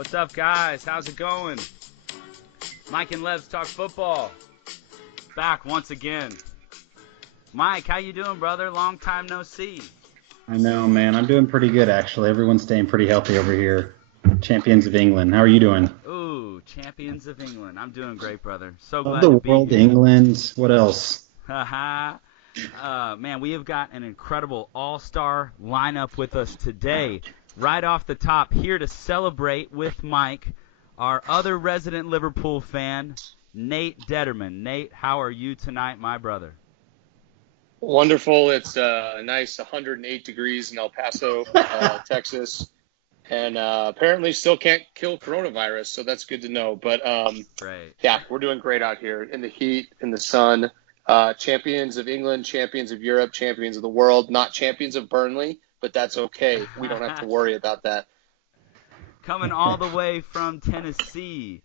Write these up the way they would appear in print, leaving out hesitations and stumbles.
What's up, guys? How's it going? Mike and Lebs talk football. Back once again. Mike, how you doing, brother? Long time no see. I know, man. I'm doing pretty good, actually. Everyone's staying pretty healthy over here. Champions of England. How are you doing? Ooh, champions of England. I'm doing great, brother. So Of glad the to be world, here. England. What else? Haha. Man, we have got an incredible all-star lineup with us today. Right off the top, here to celebrate with Mike, our other resident Liverpool fan, Nate Detterman. Nate, how are you tonight, my brother? Wonderful. It's a nice 108 degrees in El Paso, Texas. And apparently still can't kill coronavirus, so that's good to know. But, Great. yeah, we're doing great out here in the heat, in the sun. Champions of England, champions of Europe, champions of the world. Not champions of Burnley, but that's okay. We don't have to worry about that. Coming all the way from Tennessee,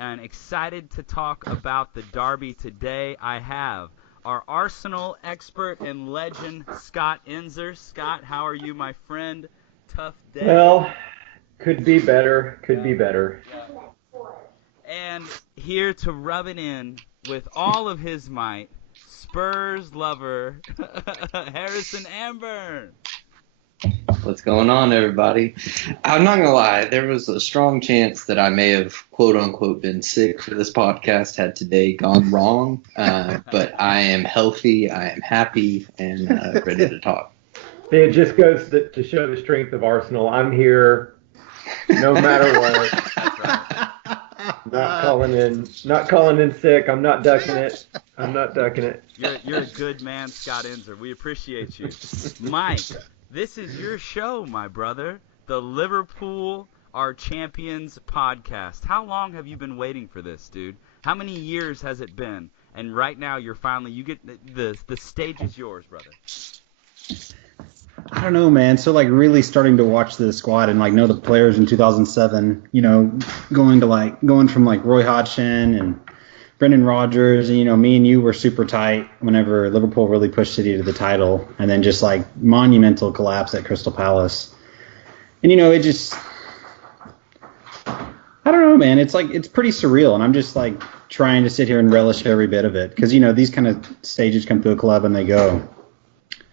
and excited to talk about the derby today, I have our Arsenal expert and legend, Scott Enzer. Scott, how are you, my friend? Tough day. Well, could be better. Could be better. And here to rub it in with all of his might, Spurs lover, Harrison Amber. What's going on, everybody? I'm not going to lie. There was a strong chance that I may have, quote-unquote, been sick for this podcast had today gone wrong. But I am healthy, I am happy, and ready to talk. It just goes to show the strength of Arsenal. I'm here no matter what. That's right. Not calling in sick. I'm not ducking it. You're a good man, Scott Enzer. We appreciate you. Mike, this is your show, my brother. The Liverpool Are Champions podcast. How long have you been waiting for this, dude? How many years has it been? And right now, you get the stage is yours, brother. I don't know, man. So, really starting to watch the squad and, know the players in 2007, going from, Roy Hodgson and Brendan Rodgers, and, me and you were super tight whenever Liverpool really pushed City to the title, and then just, monumental collapse at Crystal Palace. And, it just – I don't know, man. It's, it's pretty surreal, and I'm just, trying to sit here and relish every bit of it because, these kind of stages come through a club and they go.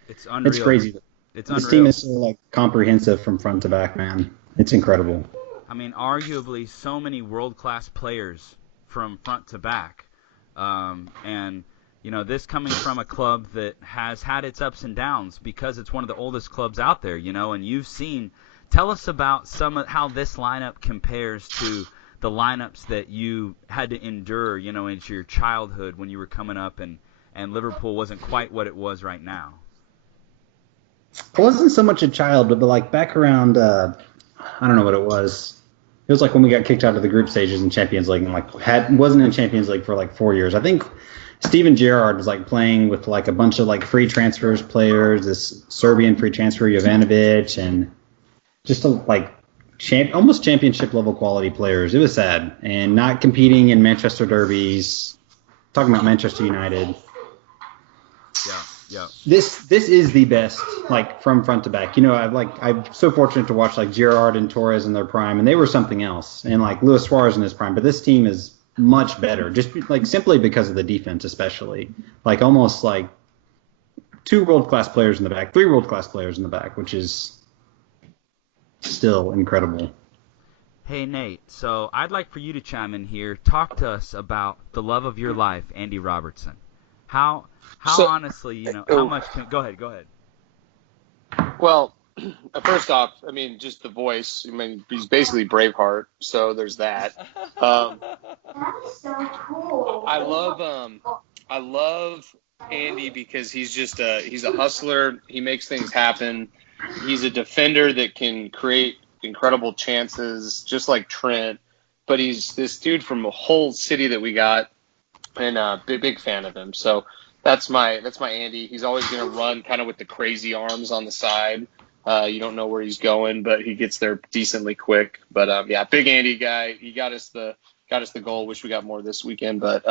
It's unreal. It's crazy. It's unreal. This team is so comprehensive from front to back, man. It's incredible. I mean, arguably so many world-class players from front to back. And, this coming from a club that has had its ups and downs because it's one of the oldest clubs out there, and you've seen – tell us about how this lineup compares to the lineups that you had to endure, into your childhood when you were coming up and Liverpool wasn't quite what it was right now. I wasn't so much a child, but back around, I don't know what it was. It was when we got kicked out of the group stages in Champions League and wasn't in Champions League for 4 years. I think Steven Gerrard was playing with a bunch of free transfers players, this Serbian free transfer Jovanovic, and just almost championship level quality players. It was sad, and not competing in Manchester derbies. Talking about Manchester United. Yeah. Yeah. This is the best, from front to back. I'm so fortunate to watch Gerrard and Torres in their prime, and they were something else, and Luis Suarez in his prime. But this team is much better, just simply because of the defense, especially. Almost 2 world-class players in the back, 3 world-class players in the back, which is still incredible. Hey, Nate, so I'd like for you to chime in here. Talk to us about the love of your life, Andy Robertson. How honestly, how much – go ahead. Well, first off, I mean, just the voice. I mean, he's basically Braveheart, so there's that. That's so cool. I love Andy because he's just he's a hustler. He makes things happen. He's a defender that can create incredible chances, just like Trent. But he's this dude from a whole city that we got, and big fan of him. So that's my Andy. He's always going to run kind of with the crazy arms on the side. You don't know where he's going, but he gets there decently quick. But yeah, big Andy guy. He got us the goal. Wish we got more this weekend, but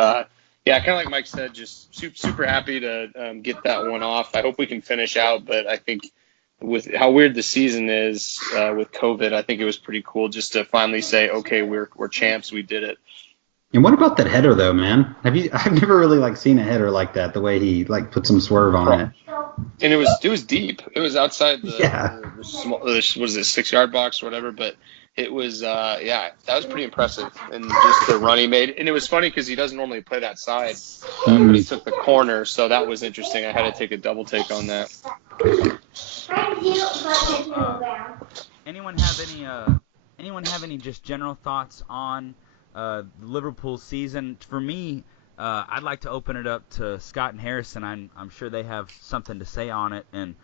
yeah, kind of like Mike said, just super happy to get that one off. I hope we can finish out, but I think with how weird the season is with COVID, I think it was pretty cool just to finally say, okay, we're champs, we did it. And what about that header though, man? I've never really like seen a header like that, the way he like put some swerve on it. And it was deep. It was outside Yeah. the small, was it 6-yard box or whatever, but it was that was pretty impressive. And just the run he made, and it was funny because he doesn't normally play that side, but he took the corner, so that was interesting. I had to take a double take on that. Anyone have any just general thoughts on Liverpool's season? For me, I'd like to open it up to Scott and Harrison. I'm sure they have something to say on it, and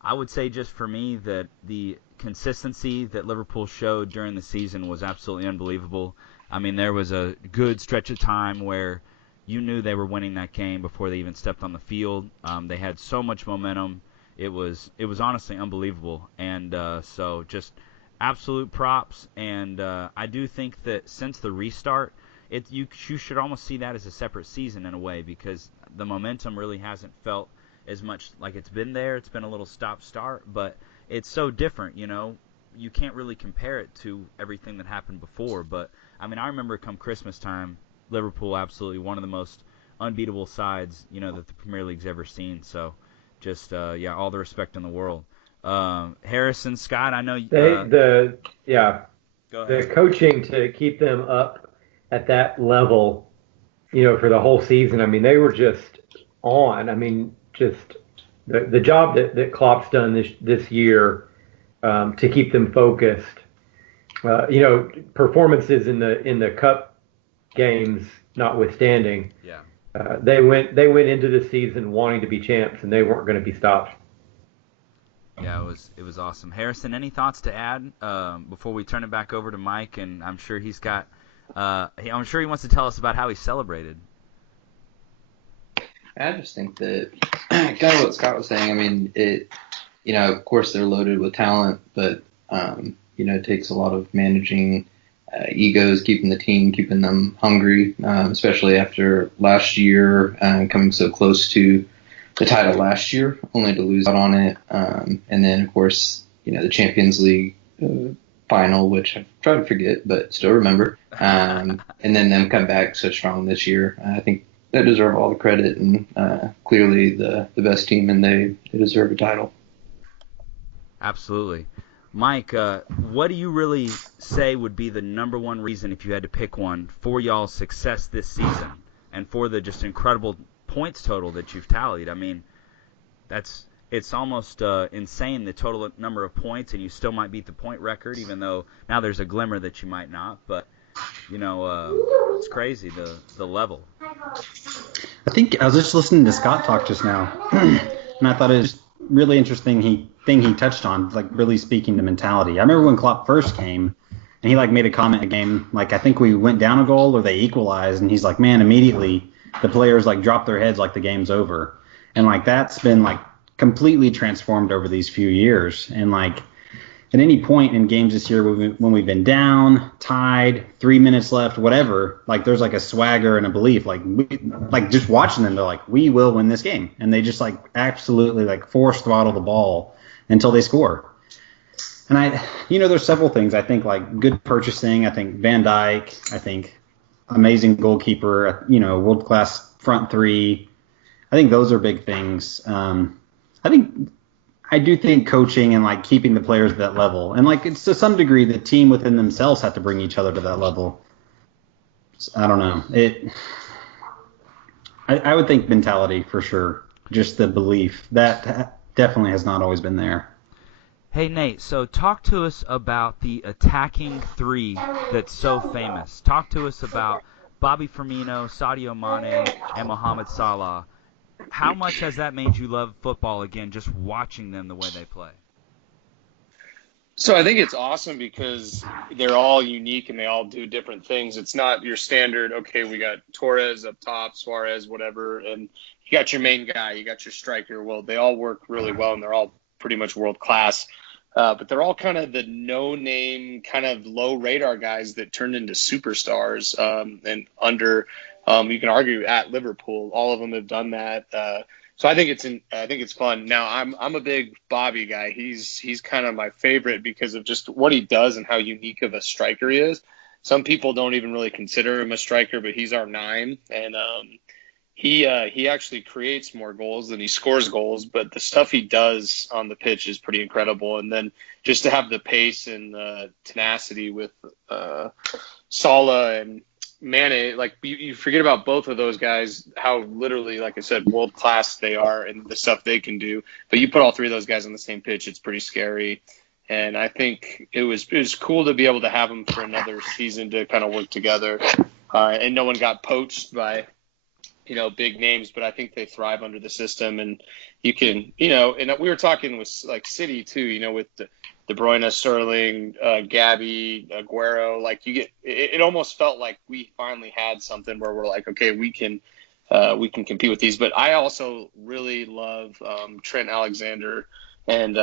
I would say just for me that the consistency that Liverpool showed during the season was absolutely unbelievable. I mean, there was a good stretch of time where you knew they were winning that game before they even stepped on the field. They had so much momentum. It was honestly unbelievable, and so just absolute props. And I do think that since the restart, you should almost see that as a separate season in a way, because the momentum really hasn't felt as much like it's been there. It's been a little stop-start, but it's so different, you know. You can't really compare it to everything that happened before. But, I mean, I remember come Christmas time, Liverpool absolutely one of the most unbeatable sides, you know, that the Premier League's ever seen. So, just, all the respect in the world. Harrison, Scott, I know The go ahead. the coaching to keep them up at that level, you know, for the whole season. I mean, they were just on. I mean, just the job that Klopp's done this year to keep them focused. You know, performances in the cup games notwithstanding, they went into the season wanting to be champs, and they weren't going to be stopped. Yeah, it was awesome. Harrison, any thoughts to add before we turn it back over to Mike? And I'm sure he's got. I'm sure he wants to tell us about how he celebrated. I just think that kind of what Scott was saying. I mean, of course they're loaded with talent, but it takes a lot of managing egos, keeping the team, keeping them hungry, especially after last year coming so close to the title last year, only to lose out on it. And then, of course, the Champions League final, which I've tried to forget, but still remember. And then them come back so strong this year. I think they deserve all the credit, and clearly the best team, and they deserve a title. Absolutely. Mike, what do you really say would be the number one reason, if you had to pick one, for y'all's success this season and for the just incredible points total that you've tallied? I mean, it's almost insane, the total number of points, and you still might beat the point record, even though now there's a glimmer that you might not. But, it's crazy, the level. I think I was just listening to Scott talk just now, and I thought it was really interesting thing he touched on, like really speaking to mentality. I remember when Klopp first came, and he like made a comment in a game, like I think we went down a goal or they equalized, and he's like, man, immediately the players like drop their heads like the game's over. And like that's been like completely transformed over these few years. And like at any point in games this year when we've been down, tied, 3 minutes left, whatever, like there's like a swagger and a belief. Like just watching them, they're like, we will win this game. And they just like absolutely like force throttle the ball until they score. And there's several things. I think like good purchasing. I think Van Dijk. I think amazing goalkeeper. World class front three. I think those are big things. I do think coaching and like keeping the players at that level, and like it's to some degree the team within themselves have to bring each other to that level. I don't know. I would think mentality for sure. Just the belief that definitely has not always been there. Hey, Nate, so talk to us about the attacking three that's so famous. Talk to us about Bobby Firmino, Sadio Mane, and Mohamed Salah. How much has that made you love football again, just watching them the way they play? So I think it's awesome because they're all unique and they all do different things. It's not your standard, okay, we got Torres up top, Suarez, whatever, and you got your main guy, you got your striker. Well, they all work really well and they're all pretty much world class. But they're all kind of the no-name, kind of low-radar guys that turned into superstars. And under, you can argue at Liverpool, all of them have done that. So I think it's fun. Now I'm a big Bobby guy. He's kind of my favorite because of just what he does and how unique of a striker he is. Some people don't even really consider him a striker, but he's our 9, and he actually creates more goals than he scores goals. But the stuff he does on the pitch is pretty incredible. And then just to have the pace and tenacity with Sala and Mane, like you forget about both of those guys, how literally, like I said, world class they are and the stuff they can do. But you put all 3 of those guys on the same pitch, it's pretty scary. And I think it was cool to be able to have them for another season to kind of work together. And no one got poached by, big names, but I think they thrive under the system. And you can, and we were talking with like City too, with the De Bruyne, Sterling, Gabby, Aguero, like you get, it almost felt like we finally had something where we're like, okay, we can compete with these. But I also really love Trent Alexander and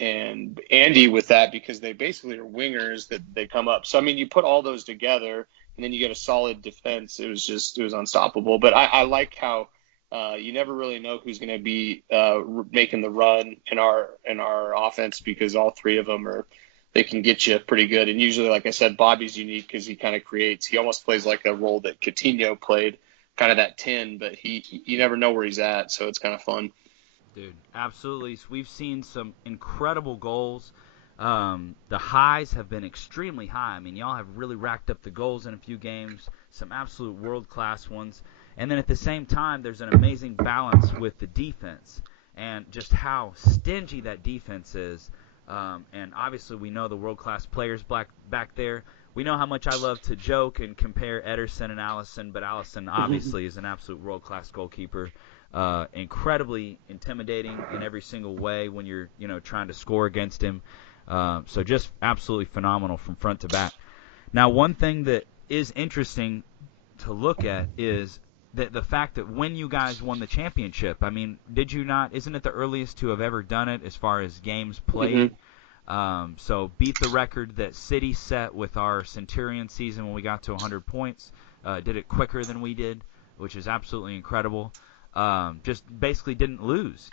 Andy with that, because they basically are wingers that they come up. So, I mean, you put all those together and then you get a solid defense. It was unstoppable. But I like how you never really know who's going to be making the run in our offense, because all 3 of them they can get you pretty good. And usually, like I said, Bobby's unique because he kind of creates. He almost plays like a role that Coutinho played, kind of that 10, but you never know where he's at, so it's kind of fun. Dude, absolutely. We've seen some incredible goals. The highs have been extremely high. I mean, y'all have really racked up the goals in a few games, some absolute world-class ones. And then at the same time, there's an amazing balance with the defense and just how stingy that defense is. And obviously, we know the world-class players back there. We know how much I love to joke and compare Ederson and Alisson, but Alisson obviously is an absolute world-class goalkeeper. Incredibly intimidating in every single way when you're, trying to score against him. So just absolutely phenomenal from front to back. Now, one thing that is interesting to look at is the fact that when you guys won the championship, I mean, did you not? Isn't it the earliest to have ever done it as far as games played? Mm-hmm. So beat the record that City set with our Centurion season when we got to 100 points. Did it quicker than we did, which is absolutely incredible. Just basically didn't lose,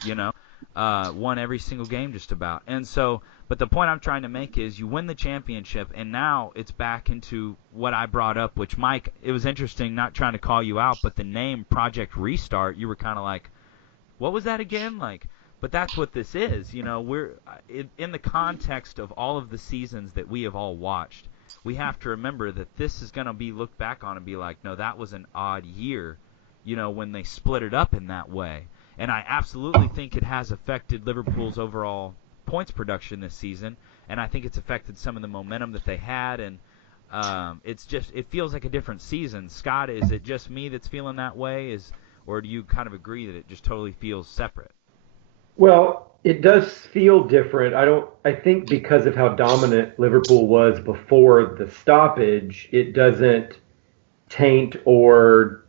won every single game just about. And so, but the point I'm trying to make is you win the championship, and now it's back into what I brought up, which, Mike, it was interesting, not trying to call you out, but the name Project Restart, you were kind of like, what was that again? But that's what this is, we're in the context of all of the seasons that we have all watched. We have to remember that this is going to be looked back on and be like, no, that was an odd year, when they split it up in that way. And I absolutely think it has affected Liverpool's overall points production this season, and I think it's affected some of the momentum that they had, and it feels like a different season. Scott, is it just me that's feeling that way, or do you kind of agree that it just totally feels separate? Well, it does feel different. I think because of how dominant Liverpool was before the stoppage, it doesn't taint or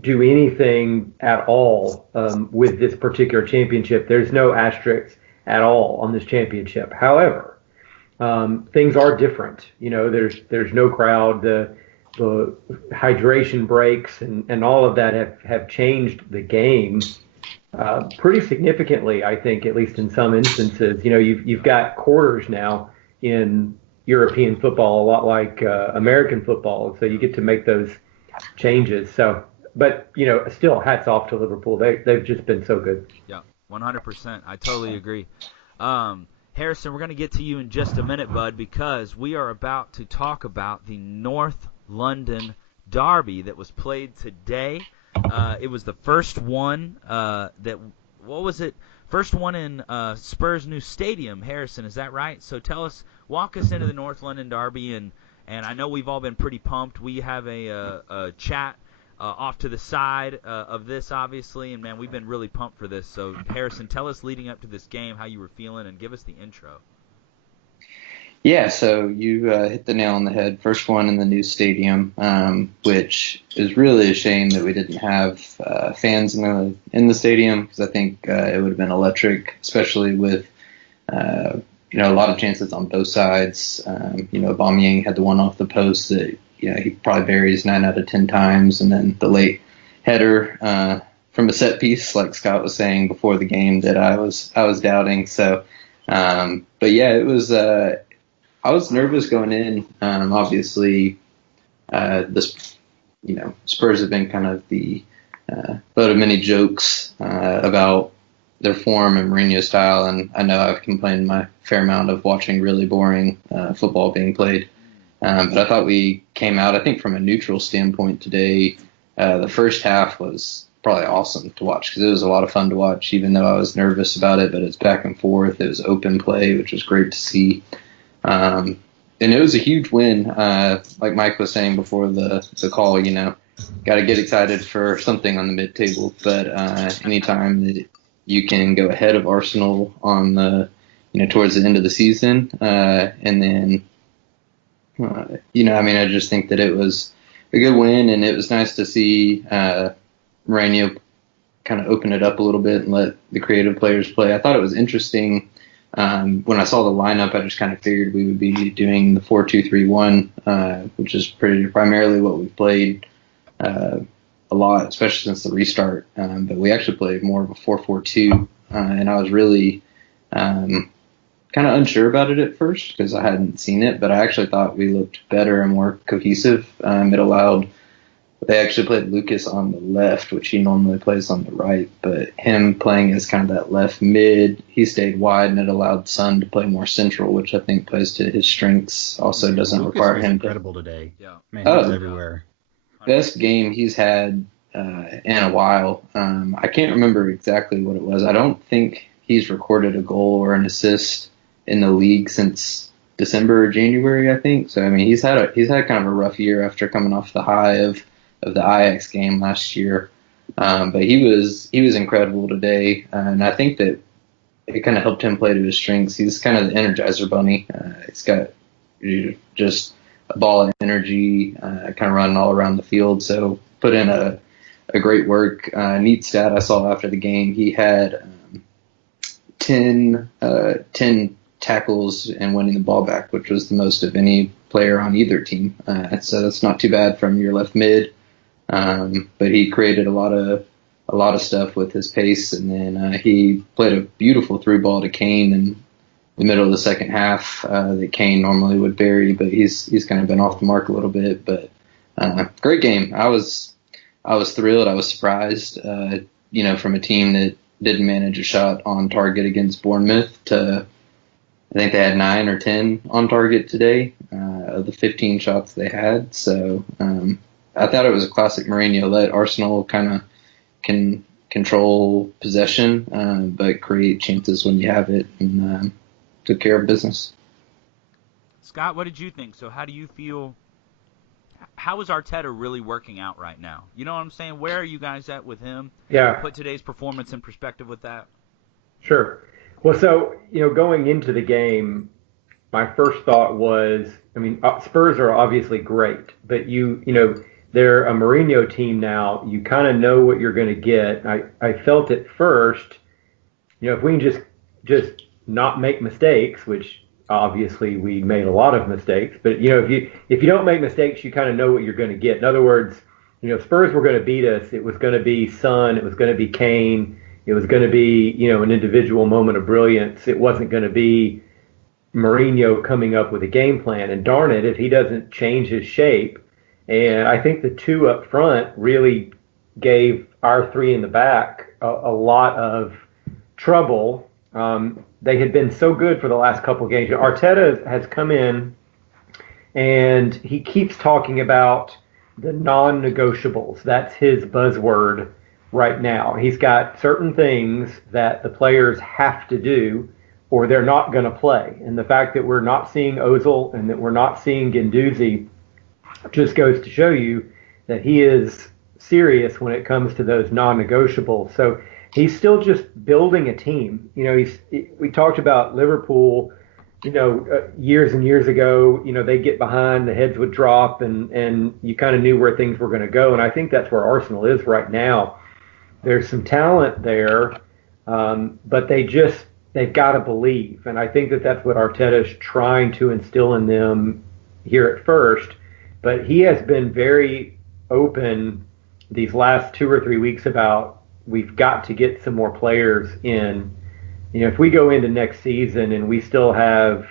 do anything at all with this particular championship. There's no asterisk at all on this championship. However, things are different. There's no crowd. The hydration breaks and all of that have changed the game pretty significantly, I think, at least in some instances. You've got quarters now in European football, a lot like American football, so you get to make those changes. So, but still, hats off to Liverpool. They've just been so good. Yeah, 100%. I totally agree. Harrison, we're going to get to you in just a minute, bud, because we are about to talk about the North London Derby that was played today. It was the first one First one in Spurs' new stadium. Harrison, is that right? So walk us into the North London Derby, and I know we've all been pretty pumped. We have a chat off to the side of this, obviously, and man, we've been really pumped for this. So Harrison, tell us leading up to this game how you were feeling, and give us the intro. Yeah, so you hit the nail on the head. First one in the new stadium, which is really a shame that we didn't have fans in the stadium, because I think it would have been electric, especially with a lot of chances on both sides. Aubameyang had the one off the post that he probably buries 9 out of 10 times, and then the late header from a set piece, like Scott was saying before the game, that I was doubting. So, but yeah, it was. I was nervous going in. Obviously, this, Spurs have been kind of the butt of many jokes about their form and Mourinho style, and I know I've complained my fair amount of watching really boring football being played. But I thought we came out, I think, from a neutral standpoint today. The first half was probably awesome to watch because it was a lot of fun to watch, even though I was nervous about it. But it's back and forth. It was open play, which was great to see. And it was a huge win. Like Mike was saying before the call, got to get excited for something on the mid-table. But anytime that you can go ahead of Arsenal on the, towards the end of the season, and then, I just think that it was a good win, and it was nice to see Mourinho kind of open it up a little bit and let the creative players play. I thought it was interesting. When I saw the lineup, I just kind of figured we would be doing the 4-2-3-1, which is primarily what we've played a lot, especially since the restart. But we actually played more of a 4-4-2, and I was really kind of unsure about it at first because I hadn't seen it, but I actually thought we looked better and more cohesive. They actually played Lucas on the left, which he normally plays on the right, but him playing as kind of that left mid, he stayed wide, and it allowed Son to play more central, which I think plays to his strengths. Also doesn't Lucas require was him incredible today. Yeah. Man, he was everywhere. Best game he's had in a while. I can't remember exactly what it was. I don't think he's recorded a goal or an assist in the league since December or January, I think. So he's had kind of a rough year after coming off the high of the Ajax game last year. But he was incredible today, and I think that it kind of helped him play to his strengths. He's kind of the Energizer Bunny. He's got just a ball of energy, kind of running all around the field. So put in a great work. Neat stat I saw after the game, he had 10 tackles and winning the ball back, which was the most of any player on either team. So that's not too bad from your left mid. But he created a lot of stuff with his pace, and then he played a beautiful through ball to Kane in the middle of the second half that Kane normally would bury, but he's kind of been off the mark a little bit. But great game. I was thrilled. I was surprised. From a team that didn't manage a shot on target against Bournemouth to, I think they had 9 or 10 on target today of the 15 shots they had. So I thought it was a classic Mourinho. Let Arsenal kind of can control possession, but create chances when you have it, and took care of business. Scott, what did you think? So how do you feel? How is Arteta really working out right now? You know what I'm saying? Where are you guys at with him? Yeah. Put today's performance in perspective with that. Sure. Well, so, going into the game, my first thought was, Spurs are obviously great, but they're a Mourinho team now. You kind of know what you're going to get. I felt at first, if we can just not make mistakes, which obviously we made a lot of mistakes, but if you don't make mistakes, you kind of know what you're going to get. In other words, Spurs were going to beat us. It was going to be Son. It was going to be Kane. It was going to be, an individual moment of brilliance. It wasn't going to be Mourinho coming up with a game plan. And darn it, if he doesn't change his shape. And I think the two up front really gave our three in the back a lot of trouble. They had been so good for the last couple of games. Arteta has come in, and he keeps talking about the non-negotiables. That's his buzzword right now. He's got certain things that the players have to do or they're not going to play. And the fact that we're not seeing Ozil and that we're not seeing Guendouzi just goes to show you that he is serious when it comes to those non-negotiables. So he's still just building a team. We talked about Liverpool, years and years ago, they get behind, the heads would drop, and you kind of knew where things were going to go. And I think that's where Arsenal is right now. There's some talent there, but they've got to believe. And I think that's what Arteta is trying to instill in them here at first. But he has been very open these last 2 or 3 weeks about we've got to get some more players in. If we go into next season and we still have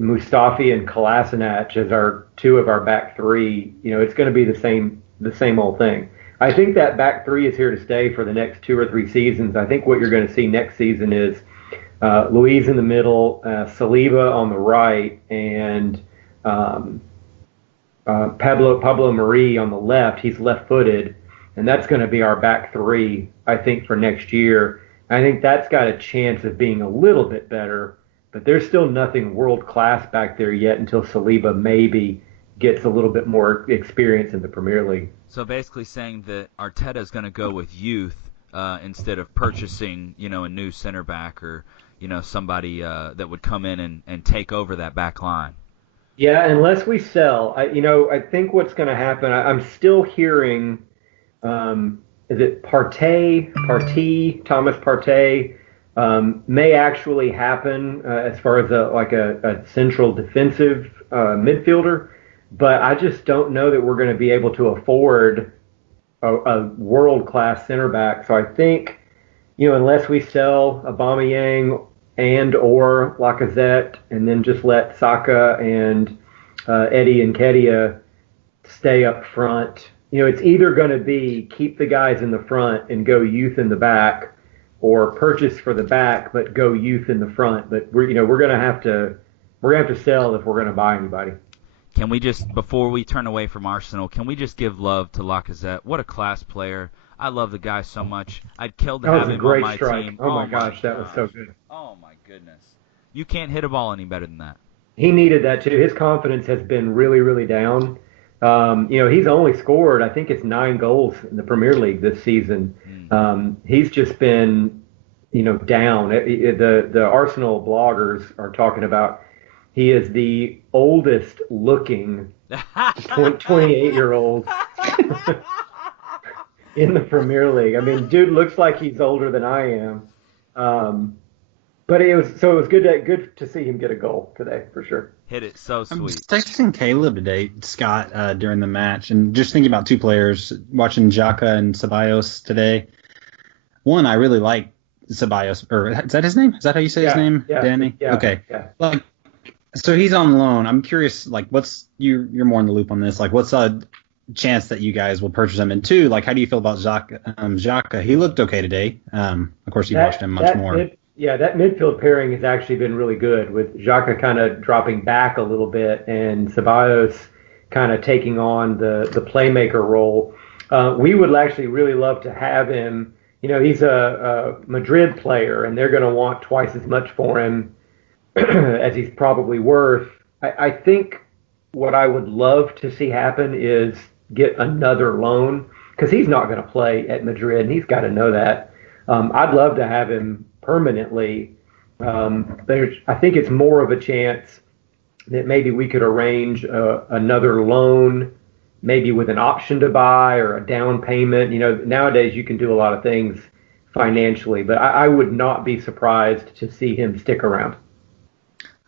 Mustafi and Kolasinac as our two of our back three, it's going to be the same old thing. I think that back three is here to stay for the next 2 or 3 seasons. I think what you're going to see next season is Luis in the middle, Saliba on the right, and Pablo Mari on the left. He's left-footed, and that's going to be our back three, I think, for next year. I think that's got a chance of being a little bit better, but there's still nothing world-class back there yet until Saliba maybe gets a little bit more experience in the Premier League. So basically saying that Arteta's going to go with youth instead of purchasing, a new center back or, somebody that would come in and take over that back line. Yeah, unless we sell. I think what's going to happen, I'm still hearing, is it Thomas Partey, may actually happen as far as a central defensive midfielder. But I just don't know that we're going to be able to afford a world-class center back. So I think, unless we sell Aubameyang and or Lacazette and then just let Saka and Eddie and Nketiah stay up front, it's either going to be keep the guys in the front and go youth in the back, or purchase for the back but go youth in the front. But we're going to have to sell if we're going to buy anybody. Can we just, before we turn away from Arsenal, can we just give love to Lacazette? What a class player. I love the guy so much. I'd kill to have him on my team. Oh, my gosh, that was so good. Oh, my goodness. You can't hit a ball any better than that. He needed that, too. His confidence has been really, really down. He's only scored, I think it's 9 goals in the Premier League this season. He's just been, down. The Arsenal bloggers are talking about he is the oldest looking 28-year-old in the Premier League. I mean, dude looks like he's older than I am. But it was good to see him get a goal today, for sure. Hit it so sweet. I was texting Caleb today, Scott, during the match, and just thinking about 2 players, watching Xhaka and Ceballos today. One, I really like Ceballos, or is that his name? Is that how you say his name, Danny? Yeah, okay. Yeah. So he's on loan. I'm curious, you're more in the loop on this. What's a chance that you guys will purchase him? And 2, how do you feel about Xhaka? He looked okay today. Of course, you watched him much more. That midfield pairing has actually been really good, with Xhaka kind of dropping back a little bit and Ceballos kind of taking on the playmaker role. We would actually really love to have him. He's a Madrid player, and they're going to want twice as much for him as he's probably worth. I think what I would love to see happen is get another loan, because he's not going to play at Madrid, and he's got to know that. I'd love to have him permanently. I think it's more of a chance that maybe we could arrange another loan, maybe with an option to buy or a down payment. Nowadays you can do a lot of things financially, but I would not be surprised to see him stick around.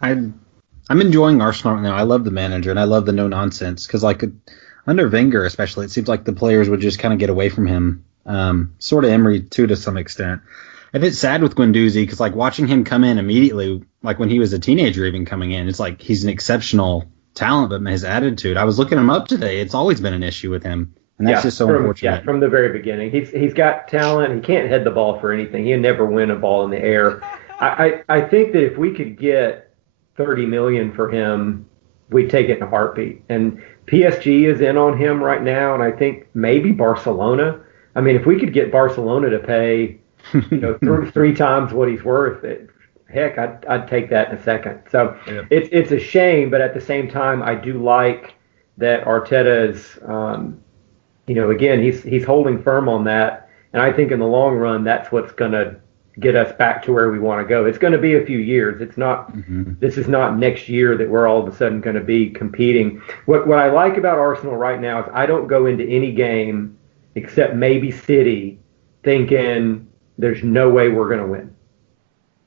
I'm enjoying Arsenal right now. I love the manager, and I love the no nonsense, because under Wenger especially, it seems like the players would just kind of get away from him. Sort of Emery too, to some extent. And it's sad with Guendouzi, because watching him come in immediately, when he was a teenager even coming in, it's he's an exceptional talent, but his attitude, I was looking him up today, it's always been an issue with him. And that's just so unfortunate. Yeah, from the very beginning. He's got talent. He can't head the ball for anything. He'll never win a ball in the air. I think that if we could get $30 million for him, we'd take it in a heartbeat. And PSG is in on him right now, and I think maybe Barcelona. I mean, if we could get Barcelona to pay, 3 times what he's worth, heck, I'd take that in a second. So yeah. It's a shame, but at the same time, I do like that Arteta's, again, he's holding firm on that, and I think in the long run, that's what's going to get us back to where we want to go. It's going to be a few years. It's not. This is not next year that we're all of a sudden going to be competing. What I like about Arsenal right now is I don't go into any game except maybe City thinking there's no way we're going to win.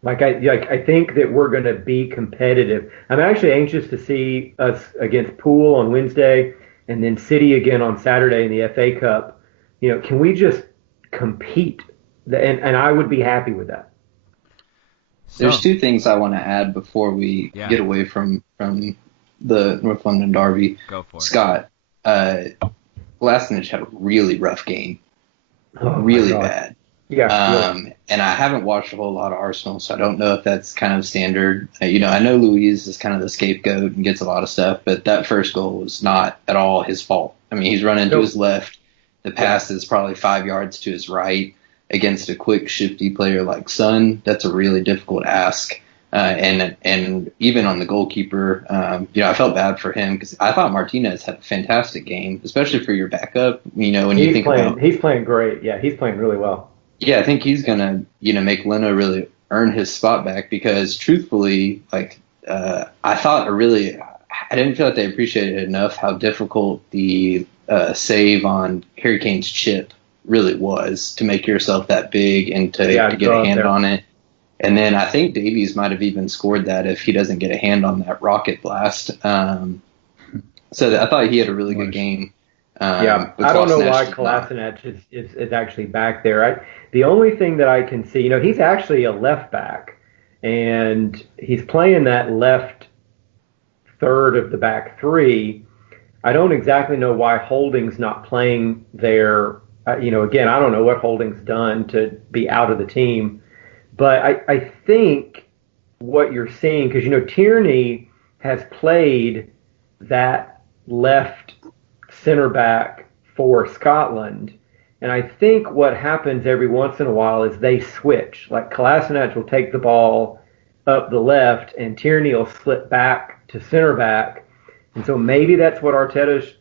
I think that we're going to be competitive. I'm actually anxious to see us against Poole on Wednesday and then City again on Saturday in the FA Cup. Can we just compete. And I would be happy with that. There's So, two things I want to add before we Yeah. get away from the North London Derby. go for it. Scott, Glasnich had a really rough game, Oh, my really God. bad. Yeah. And I haven't watched a whole lot of Arsenal, so I don't know if that's kind of standard. I know Louise is kind of the scapegoat and gets a lot of stuff, but that first goal was not at all his fault. I mean, he's running to Nope. his left. The pass is probably 5 yards to his right against a quick, shifty player like Son. That's a really difficult ask. And even on the goalkeeper, I felt bad for him because I thought Martinez had a fantastic game, especially for your backup. When you think about He's playing great. Yeah, he's playing really well. yeah, I think he's gonna, make Leno really earn his spot back because, truthfully, I thought I didn't feel like they appreciated enough how difficult the save on Harry Kane's chip really was to make yourself that big and to get draw a it hand there. on it. And then I think Davies might have even scored that if he doesn't get a hand on that rocket blast. So I thought he had a really good game. Yeah, but I don't know Kolasinac why did not. Kolasinac is actually back there. The only thing that I can see, he's actually a left back, and he's playing that left third of the back three. I don't exactly know why Holding's not playing there. Again, I don't know what Holding's done to be out of the team, but I think what you're seeing, because Tierney has played that left center back for Scotland. And I think what happens every once in a while is they switch. Like Kolasinac will take the ball up the left and Tierney will slip back to center back. And so maybe that's what Arteta's,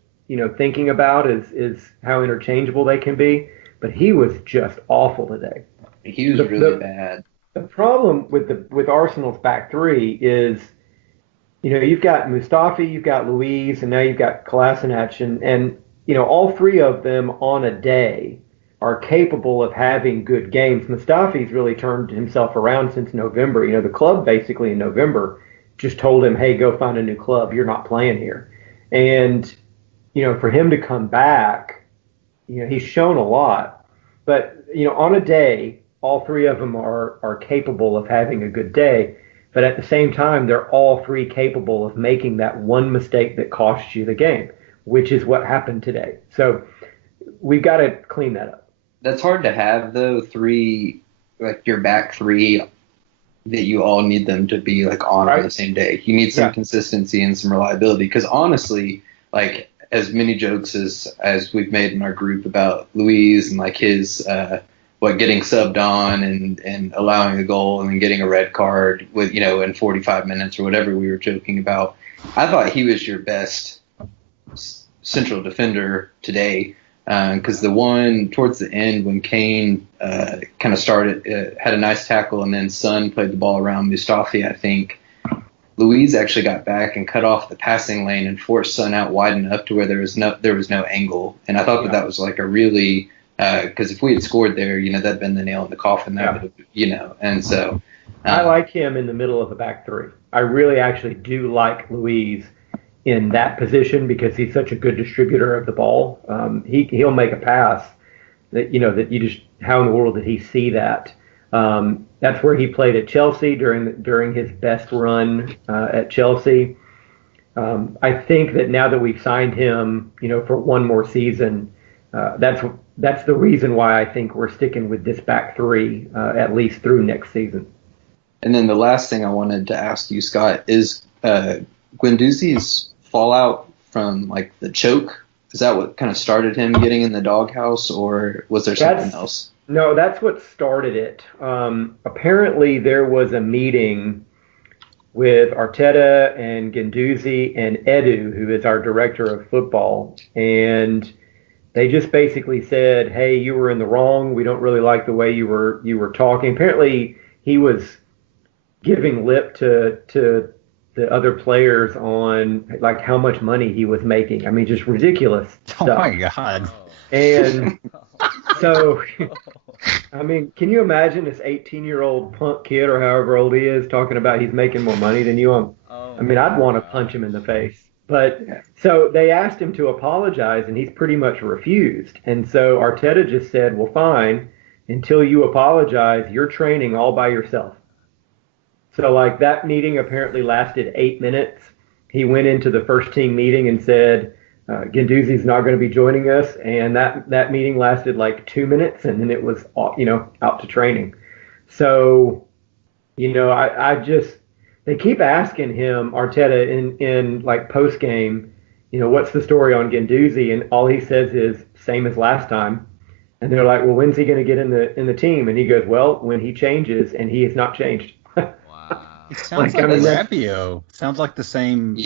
thinking about is how interchangeable they can be. But he was just awful today. He was really bad. The problem with Arsenal's back three is, you've got Mustafi, you've got Louise, and now you've got Kolasinac, and all three of them on a day are capable of having good games. Mustafi's really turned himself around since November. The club basically in November just told him, hey, go find a new club. You're not playing here. And, for him to come back, he's shown a lot. But, on a day, all three of them are capable of having a good day. But at the same time, they're all three capable of making that one mistake that costs you the game, which is what happened today. So we've got to clean that up. That's hard to have, though, your back three that you all need them to be on the same day. You need some consistency and some reliability because honestly, as many jokes as we've made in our group about Louise and his getting subbed on and allowing a goal and then getting a red card with in 45 minutes or whatever we were joking about. I thought he was your best central defender today because the one towards the end when Kane kind of started had a nice tackle and then Son played the ball around Mustafi, I think Louise actually got back and cut off the passing lane and forced Son out wide enough to where there was no angle, and I thought that was a really because if we had scored there, that'd been the nail in the coffin. That would have, and so I like him in the middle of the back three. I really actually do like Louise in that position because he's such a good distributor of the ball. He'll make a pass that that you just how in the world did he see that? That's where he played at Chelsea during his best run at Chelsea. I think that now that we've signed him, for one more season, that's the reason why I think we're sticking with this back three at least through next season. And then the last thing I wanted to ask you, Scott, is Guendouzi's fallout from the choke. Is that what kind of started him getting in the doghouse, or was there something else? No, that's what started it. Apparently, there was a meeting with Arteta and Guendouzi and Edu, who is our director of football, and they just basically said, "Hey, you were in the wrong. We don't really like the way you were talking." Apparently, he was giving lip to the other players on how much money he was making. I mean, just ridiculous stuff. Oh my God. And so, I mean, can you imagine this 18-year-old punk kid or however old he is talking about he's making more money than you? I mean, I'd want to punch him in the face. But so they asked him to apologize, and he's pretty much refused. And so Arteta just said, "Well, fine. Until you apologize, you're training all by yourself." So like that meeting apparently lasted 8 minutes. He went into the first team meeting and said, Guendouzi's not going to be joining us, and that meeting lasted like 2 minutes, and then it was out to training. So I just they keep asking him Arteta in like post game, what's the story on Guendouzi, and all he says is same as last time. And they're like, well, when's he going to get in the team? And he goes, well, when he changes, and he has not changed. Wow. It sounds like Rapio. Sounds like the same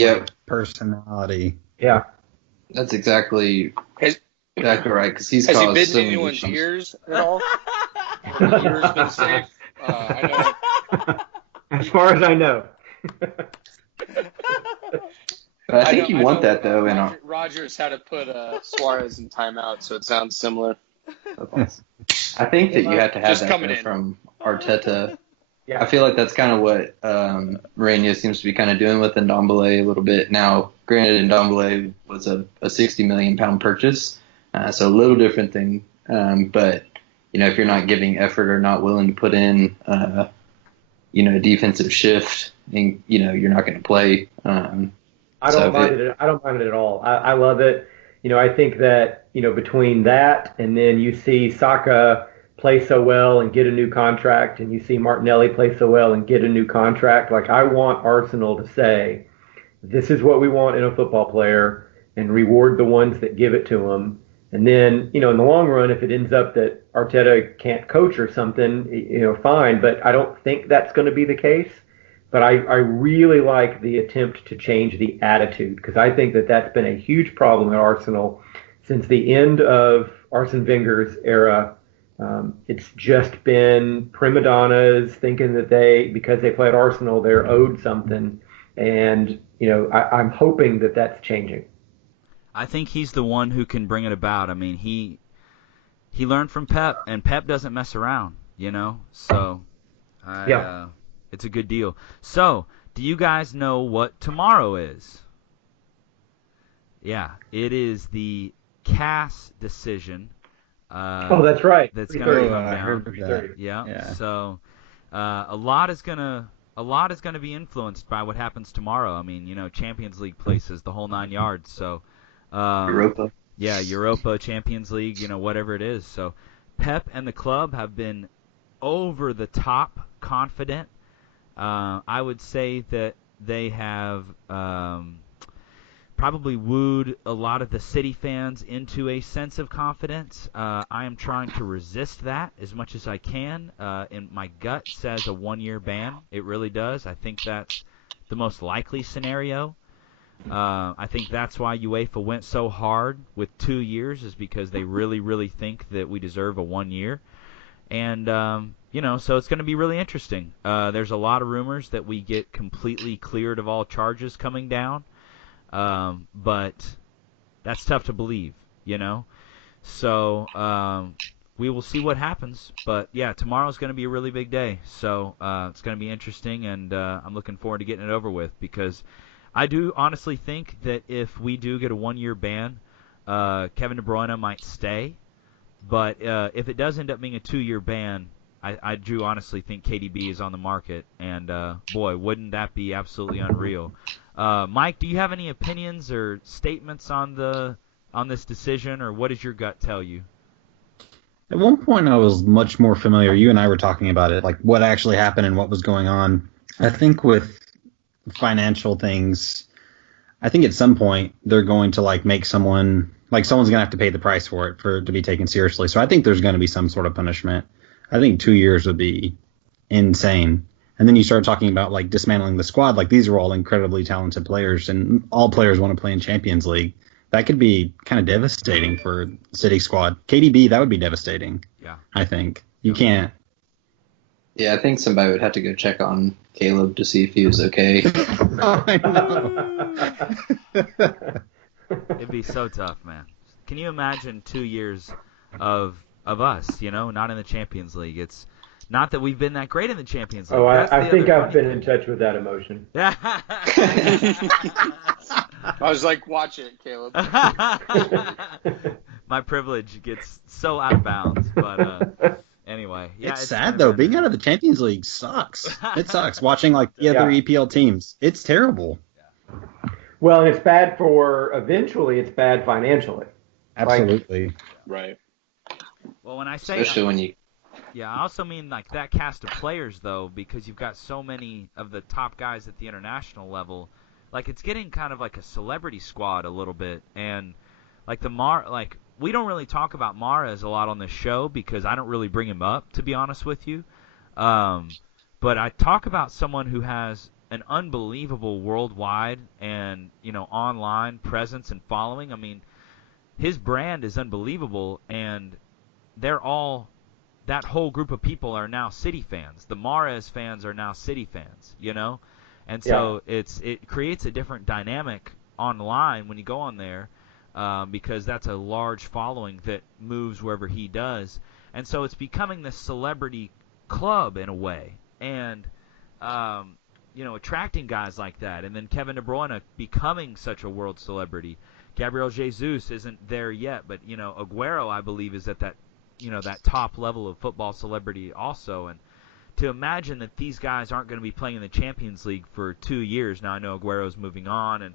personality. Yeah. That's exactly right, because he's Has he caused bitten so many anyone's issues. ears at all? Ears been safe? I know. As far as I know. But I think you want that, though. Rogers had to put Suarez in timeout, so it sounds similar. I think that you have to have Just that coming though, in. from Arteta. Yeah. I feel like that's kind of what Mourinho seems to be kind of doing with Ndombele a little bit. Now, granted, Ndombele was a £60 million purchase, so a little different thing. But, if you're not giving effort or not willing to put in, a defensive shift, and, you're not going to play. I don't mind it. I don't mind it at all. I love it. I think that, between that and then you see Saka play so well and get a new contract, and you see Martinelli play so well and get a new contract. Like, I want Arsenal to say, this is what we want in a football player, and reward the ones that give it to them. And then, in the long run, if it ends up that Arteta can't coach or something, fine. But I don't think that's going to be the case. But I really like the attempt to change the attitude, because I think that that's been a huge problem at Arsenal since the end of Arsene Wenger's era. It's just been prima donnas thinking that because they play at Arsenal, they're owed something. And, I'm hoping that that's changing. I think he's the one who can bring it about. I mean, he learned from Pep, and Pep doesn't mess around, So, it's a good deal. So, do you guys know what tomorrow is? Yeah, it is the CAS decision. That's right. That's going to come I down. heard of that. Yeah. So, a lot is going to be influenced by what happens tomorrow. I mean, Champions League places, the whole 9 yards. So, Europa. Yeah, Europa, Champions League, whatever it is. So, Pep and the club have been over the top confident. I would say that they have probably wooed a lot of the City fans into a sense of confidence. I am trying to resist that as much as I can. And my gut says a 1-year ban. It really does. I think that's the most likely scenario. I think that's why UEFA went so hard with 2 years, is because they really, really think that we deserve a 1 year. And, so it's going to be really interesting. There's a lot of rumors that we get completely cleared of all charges coming down. But that's tough to believe, So we will see what happens. But, yeah, tomorrow's going to be a really big day. So it's going to be interesting, and I'm looking forward to getting it over with, because I do honestly think that if we do get a 1-year ban, Kevin De Bruyne might stay. But if it does end up being a 2-year ban, I do honestly think KDB is on the market. And, boy, wouldn't that be absolutely unreal. Mike, do you have any opinions or statements on this decision, or what does your gut tell you? At one point, I was much more familiar. You and I were talking about it, like what actually happened and what was going on. I think with financial things, I think at some point they're going to make someone's going to have to pay the price for it to be taken seriously. So I think there's going to be some sort of punishment. I think 2 years would be insane. And then you start talking about dismantling the squad. These are all incredibly talented players, and all players want to play in Champions League. That could be kind of devastating for City squad. KDB, that would be devastating. Yeah, I think you can't. Yeah, I think somebody would have to go check on Caleb to see if he was okay. I know. It'd be so tough, man. Can you imagine 2 years of us, not in the Champions League? It's not that we've been that great in the Champions League. I think I've been in touch with that emotion. I was like, watch it, Caleb. My privilege gets so out of bounds, but anyway, yeah, It's kind sad of though. been Being a- out of the Champions League sucks. It sucks. Watching like the other Yeah. EPL teams, it's terrible. Well, and it's bad eventually it's bad financially. Absolutely. Right. Well, when I say Especially when you. yeah, I also mean like that cast of players though, because you've got so many of the top guys at the international level. Like it's getting kind of like a celebrity squad a little bit, and like we don't really talk about Mahrez a lot on this show because I don't really bring him up, to be honest with you. But I talk about someone who has an unbelievable worldwide and online presence and following. I mean, his brand is unbelievable, and they're all that whole group of people are now City fans. The Mahrez fans are now City fans, and so it creates a different dynamic online when you go on there. Because that's a large following that moves wherever he does. And so it's becoming this celebrity club in a way. And, attracting guys like that. And then Kevin De Bruyne becoming such a world celebrity. Gabriel Jesus isn't there yet, but, Aguero, I believe, is at that, that top level of football celebrity also. And to imagine that these guys aren't going to be playing in the Champions League for 2 years. Now, I know Aguero's moving on and,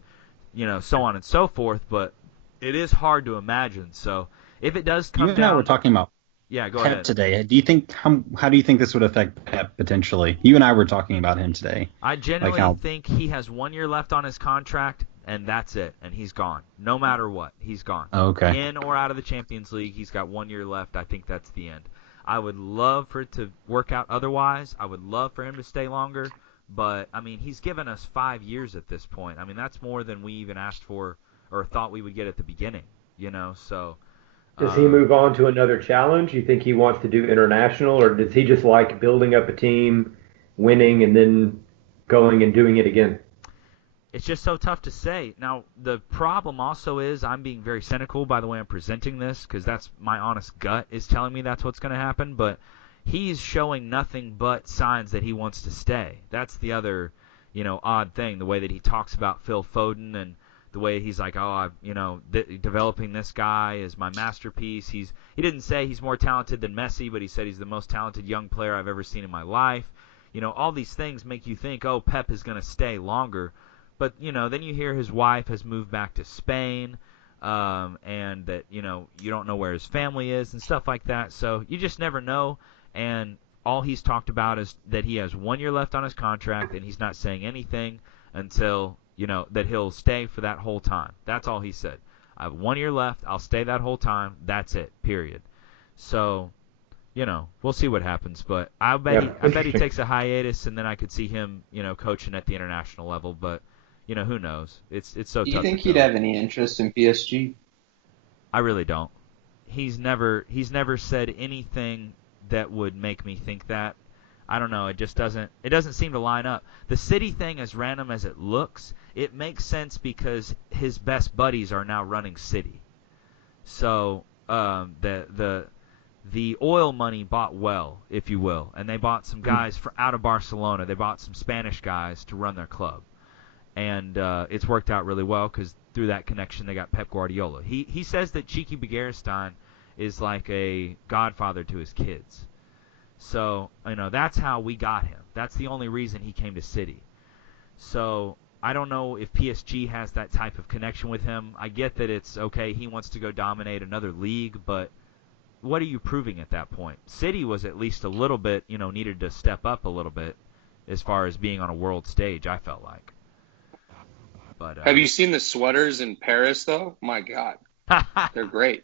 so on and so forth, but it is hard to imagine. So if it does come You and I down, were talking about yeah, go Pep ahead. today. Do you think how do you think this would affect Pep potentially? You and I were talking about him today. I generally how- think he has 1 year left on his contract, and that's it, and he's gone. No matter what, he's gone. Oh, okay. In or out of the Champions League, he's got 1 year left. I think that's the end. I would love for it to work out otherwise. I would love for him to stay longer, but I mean, he's given us 5 years at this point. I mean, that's more than we even asked for or thought we would get at the beginning, so. Does he move on to another challenge? You think he wants to do international, or does he just like building up a team, winning, and then going and doing it again? It's just so tough to say. Now, the problem also is I'm being very cynical by the way I'm presenting this because that's my honest gut is telling me that's what's going to happen, but he's showing nothing but signs that he wants to stay. That's the other, odd thing, the way that he talks about Phil Foden and the way he's like, developing this guy is my masterpiece. He didn't say he's more talented than Messi, but he said he's the most talented young player I've ever seen in my life. All these things make you think, oh, Pep is going to stay longer. But, then you hear his wife has moved back to Spain, and that, you don't know where his family is and stuff like that. So you just never know. And all he's talked about is that he has 1 year left on his contract, and he's not saying anything until that he'll stay for that whole time. That's all he said. I have 1 year left. I'll stay that whole time. That's it. Period. So, we'll see what happens. But I bet he takes a hiatus, and then I could see him, coaching at the international level. But, who knows? It's so tough. Do you think to he'd tell. have any interest in PSG? I really don't. He's never said anything that would make me think that. I don't know. It doesn't seem to line up. The City thing, as random as it looks, it makes sense because his best buddies are now running City. So the oil money bought well, if you will, and they bought some guys out of Barcelona. They bought some Spanish guys to run their club, and it's worked out really well because through that connection they got Pep Guardiola. He says that Cheeky Begiristain is like a godfather to his kids. So, that's how we got him. That's the only reason he came to City. So, I don't know if PSG has that type of connection with him. I get that it's okay, he wants to go dominate another league, but what are you proving at that point? City was at least a little bit, needed to step up a little bit as far as being on a world stage, I felt like. But Have you seen the sweaters in Paris, though? My God. They're great.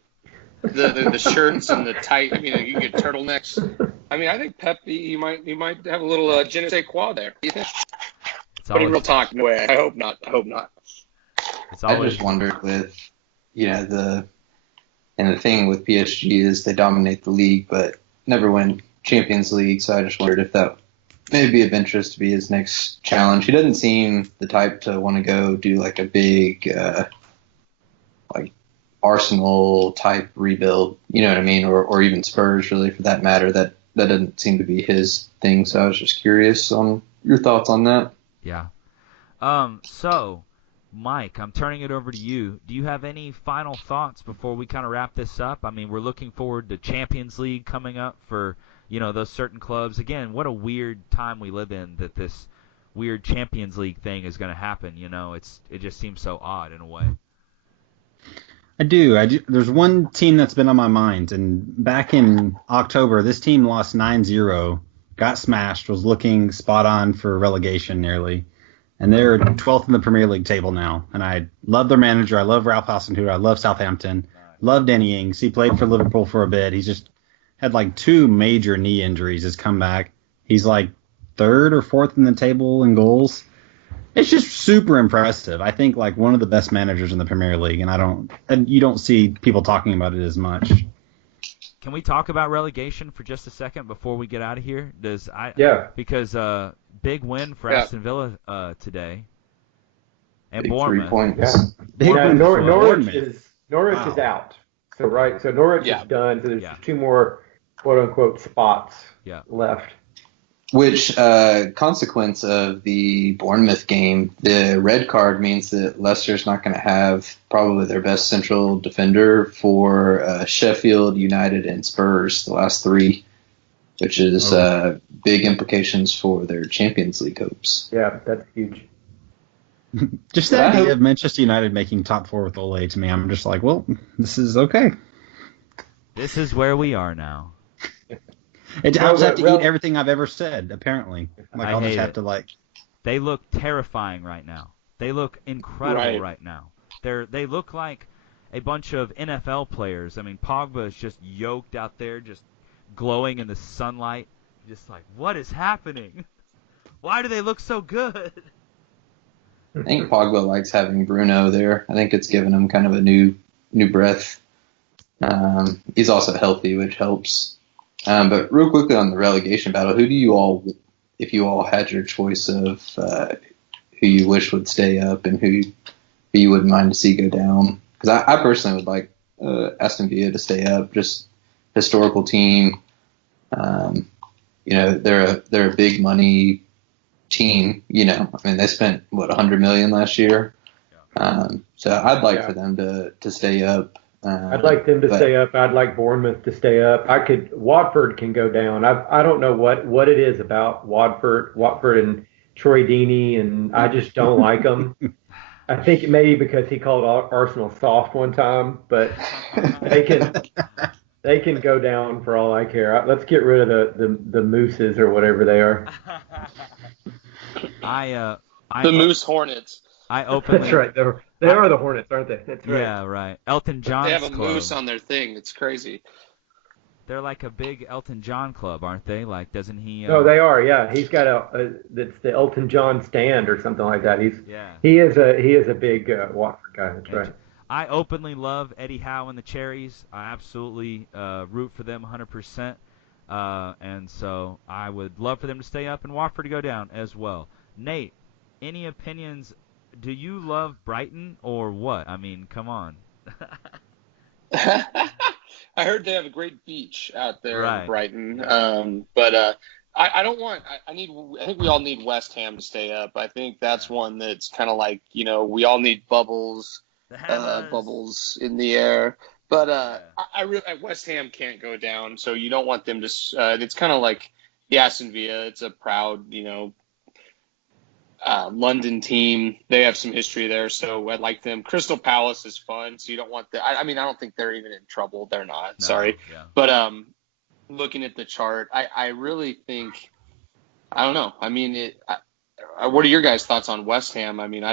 The shirts and the tight, you can get turtlenecks. I think Pep, he might have a little je ne sais quoi there. Do you think? But in real talk, no way. I hope not. I just wondered with, the thing with PSG is they dominate the league, but never win Champions League. So I just wondered if that may be of interest to be his next challenge. He doesn't seem the type to want to go do like a big, like Arsenal type rebuild. You know what I mean? Or even Spurs, really, for that matter. That doesn't seem to be his thing. So I was just curious on your thoughts on that. Yeah. So Mike, I'm turning it over to you. Do you have any final thoughts before we kind of wrap this up? I mean, we're looking forward to Champions League coming up for, those certain clubs. Again, what a weird time we live in that this weird Champions League thing is going to happen. It just seems so odd in a way. I do. There's one team that's been on my mind, and back in October, this team lost 9-0, got smashed, was looking spot on for relegation nearly. And they're 12th in the Premier League table now. And I love their manager. I love Ralph Hasenhuttl. I love Southampton. Love Danny Ings. He played for Liverpool for a bit. He's just had like 2 major knee injuries. Has come back. He's like 3rd or 4th in the table in goals. It's just super impressive. I think like one of the best managers in the Premier League. And you don't see people talking about it as much. Can we talk about relegation for just a second before we get out of here? Yeah. Because big win for Aston Villa today, and Big Bournemouth. 3 points. Yeah. Big Yeah, win for Norwich Bournemouth. is out. So Norwich is done. So there's 2 more quote unquote spots left. Which consequence of the Bournemouth game, the red card means that Leicester's not going to have probably their best central defender for Sheffield, United, and Spurs, the last 3, which is big implications for their Champions League hopes. Yeah, that's huge. Just the idea of Manchester United making top 4 with Ole to me, I'm just like, well, this is okay. This is where we are now. I'll just have to eat everything I've ever said, apparently. Like, I'll just have to, like... They look terrifying right now. They look incredible right now. They look like a bunch of NFL players. I mean, Pogba is just yoked out there, just glowing in the sunlight. Just like, what is happening? Why do they look so good? I think Pogba likes having Bruno there. I think it's given him kind of a new breath. He's also healthy, which helps. But real quickly on the relegation battle, who do you all, if you all had your choice of who you wish would stay up and who you wouldn't mind to see go down? Because I personally would like Aston Villa to stay up, just historical team. They're a big money team. I mean, they spent $100 million last year. So I'd like for them to stay up. I'd like them to stay up. I'd like Bournemouth to stay up. Watford can go down. I don't know what it is about Watford and Troy Deeney, and I just don't like them. I think it may be because he called Arsenal soft one time, but they can go down for all I care. Let's get rid of the Mooses or whatever they are. The Moose Hornets. I openly. That's right. They are the Hornets, aren't they? That's right. Yeah, right. Elton John's They have a club. moose on their thing. It's crazy. They're like a big Elton John club, aren't they? Like, doesn't he? No, they are. Yeah, he's got that's the Elton John stand or something like that. He is a big Watford guy. That's right. I openly love Eddie Howe and the Cherries. I absolutely root for them 100%. And so I would love for them to stay up and Watford to go down as well. Nate, any opinions? Do you love Brighton or what? I mean, come on. I heard they have a great beach out there in Brighton. But I don't want. I think we all need West Ham to stay up. I think that's one that's kind of like we all need bubbles in the air. But I really West Ham can't go down, so you don't want them to. It's kind of like the Aston Villa. It's a proud London team. They have some history there, so I like them. Crystal Palace is fun, so you don't want that. I mean, I don't think they're even in trouble. They're not. Sorry. Yeah. But looking at the chart, I really think I don't know. I mean, what are your guys' thoughts on West Ham? I mean,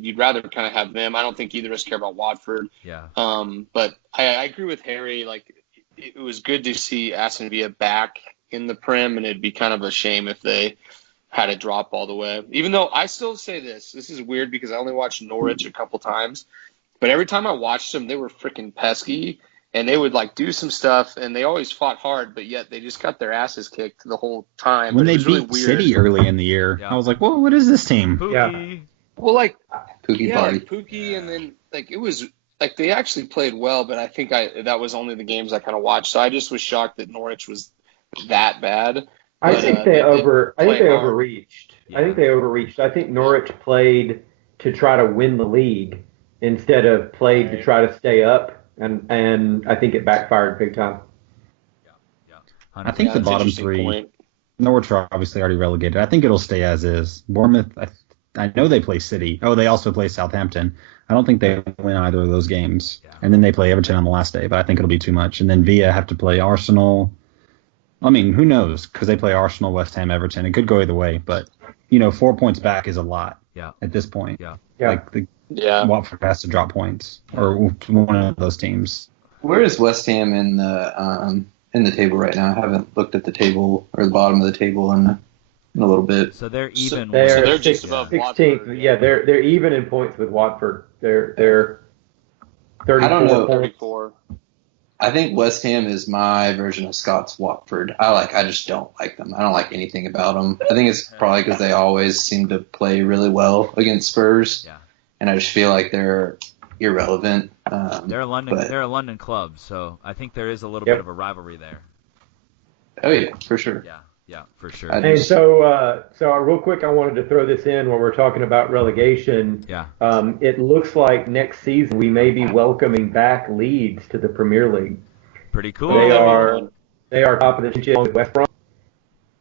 you'd rather kind of have them. I don't think either of us care about Watford. Yeah. But I agree with Harry. Like, it was good to see Aston Villa back in the Prem, and it'd be kind of a shame if they had to drop all the way. Even though I still say this is weird because I only watched Norwich a couple times, but every time I watched them, they were freaking pesky, and they would like do some stuff, and they always fought hard, but yet they just got their asses kicked the whole time. When they beat really weird. City early in the year, I was like, "Whoa, what is this team?" Pookie. Yeah. Well, like Pookie party. like Pookie, and then like it was like they actually played well, but I think that was only the games I kind of watched. So I just was shocked that Norwich was that bad. I think they overreached. Yeah. I think they overreached. I think Norwich played to try to win the league instead of played to try to stay up, and I think it backfired big time. I think the bottom three, point. Norwich are obviously already relegated. I think it'll stay as is. Bournemouth, I know they play City. Oh, they also play Southampton. I don't think they win either of those games. Yeah. And then they play Everton on the last day, but I think it'll be too much. And then Villa have to play Arsenal. I mean, who knows? Because they play Arsenal, West Ham, Everton. It could go either way, but 4 points back is a lot. Yeah. At this point. Yeah. Watford has to drop points, or one of those teams. Where is West Ham in the table right now? I haven't looked at the table or the bottom of the table in a little bit. So they're even. They're just above 16th. Watford. Yeah, they're even in points with Watford. They're 34 I don't know. points. 34. I think West Ham is my version of Scott's Watford. I just don't like them. I don't like anything about them. I think it's probably because they always seem to play really well against Spurs. Yeah. And I just feel like they're irrelevant. They're a London club, so I think there is a little bit of a rivalry there. Oh yeah, for sure. Yeah, for sure. And so real quick, I wanted to throw this in while we're talking about relegation. Yeah. It looks like next season we may be welcoming back Leeds to the Premier League. Pretty cool. They are top of the championship with West Brom,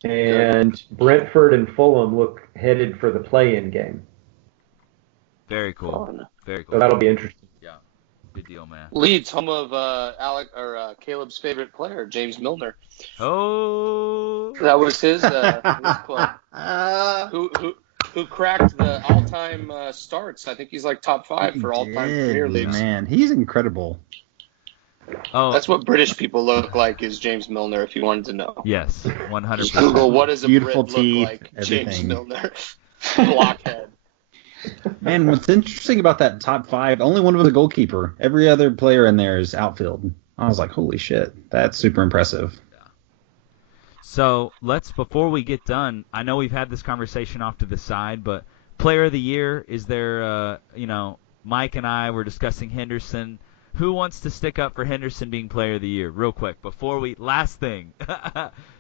and Brentford and Fulham look headed for the play-in game. Very cool. Very cool. So that'll be interesting. Yeah. Good deal, man. Leeds, home of Caleb's favorite player, James Milner. Oh. That was his club. Who cracked the all-time starts? I think he's like top 5 for all-time Premier League. Man, he's incredible. Oh, That's what British people look like, is James Milner, if you wanted to know. yes, 100%. Google, what does a Beautiful Brit teeth, look like? everything. James Milner. Blockhead. Man, what's interesting about that top 5, only one of them is a goalkeeper. Every other player in there is outfield. I was like, holy shit, that's super impressive. So before we get done, I know we've had this conversation off to the side, but player of the year, is there, Mike and I were discussing Henderson. Who wants to stick up for Henderson being player of the year? Real quick, last thing,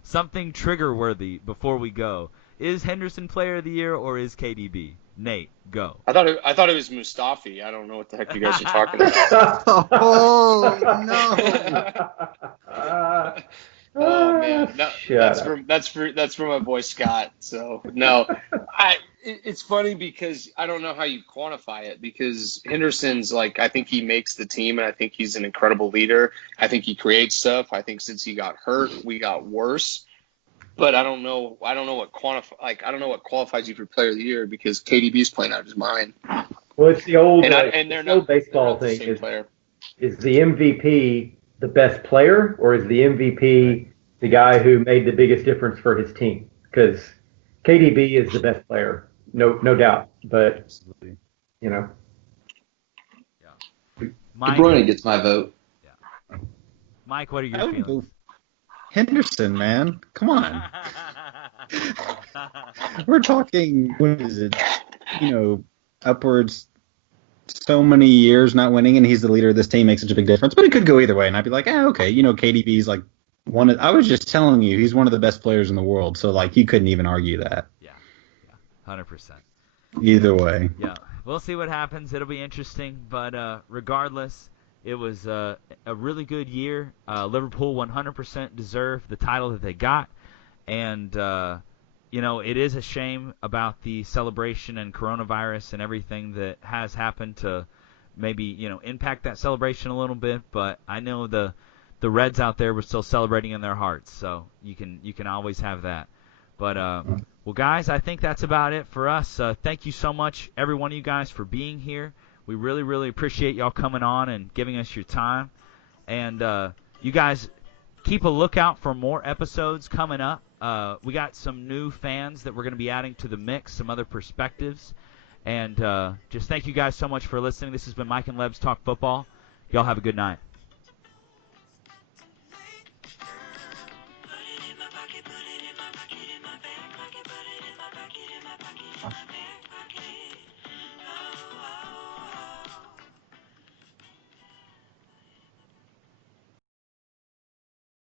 something trigger worthy before we go. Is Henderson player of the year or is KDB? Nate, go. I thought it was Mustafi. I don't know what the heck you guys are talking about. Oh, no. Oh man, no, that's for my boy Scott. So no, it's funny because I don't know how you quantify it, because Henderson's I think he makes the team, and I think he's an incredible leader. I think he creates stuff. I think since he got hurt, we got worse. But I don't know what qualifies you for player of the year, because KDB's playing out of his mind. Well, it's the old they're baseball not the thing. same player. Is the MVP the best player, or is the MVP the guy who made the biggest difference for his team? Because KDB is the best player, no doubt. But Absolutely. Yeah. De Bruyne gets my vote. Yeah. Mike, what are your I would feelings? go Henderson, man. Come on. We're talking, what is it? Upwards so many years not winning, and he's the leader of this team, makes such a big difference. But it could go either way, and I'd be like, okay, KDB's I was just telling you, he's one of the best players in the world, so you couldn't even argue that. Yeah, 100%. Either way. Yeah, we'll see what happens. It'll be interesting, but regardless, it was a really good year. Liverpool 100% deserved the title that they got, and it is a shame about the celebration and coronavirus and everything that has happened to maybe, impact that celebration a little bit. But I know the Reds out there were still celebrating in their hearts, so you can always have that. But, well, guys, I think that's about it for us. Thank you so much, every one of you guys, for being here. We really, really appreciate y'all coming on and giving us your time. And you guys keep a lookout for more episodes coming up. We got some new fans that we're going to be adding to the mix, some other perspectives. And just thank you guys so much for listening. This has been Mike and Lebs Talk Football. Y'all have a good night.